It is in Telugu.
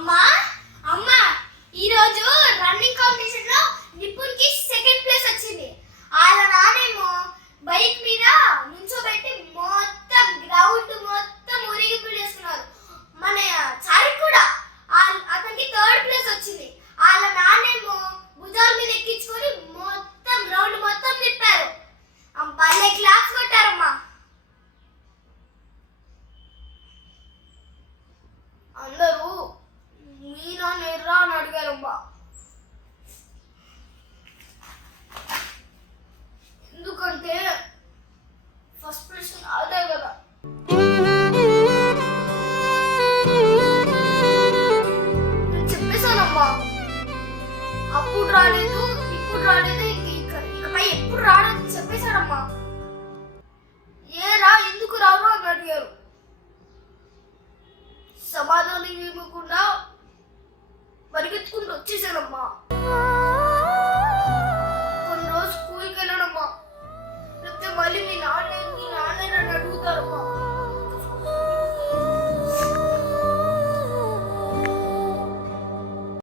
అమ్మా అమ్మా ఈరోజు రన్నింగ్ కాంపిటీషన్ లో నిపుణ్కి సెకండ్ ప్లేస్ వచ్చింది. ఆయన నానేమో బైక్ మీద నుంచోబెట్టి మొత్తం గ్రౌండ్ మొత్తం ఊరేగింపులు చేసుకున్నారు. మన చారి కూడా అతనికి థర్డ్ ప్లేస్ వచ్చింది. వాళ్ళ నానేమో భుజాల మీద ఎక్కించుకొని మొత్తం గ్రౌండ్ మొత్తం తిప్పారు. భలే క్లాప్స్ కొట్టారమ్మా. అందరూ మీ నాన్న ఎర్రా అని అడిగారమ్మా. ఎందుకంటే ఫస్ట్ ప్లేస్ అదే కదా. నేను చెప్పేశానమ్మా, అప్పుడు రాలేదు ఇప్పుడు రాలేదు ఇకపై ఎప్పుడు రాలేదు చెప్పేశానమ్మా. ఏరా ఎందుకు రావు అని అడిగారు. సమాధానం ఇవ్వకుండా పరిగెత్తుకుంటూ వచ్చేసానమ్మా.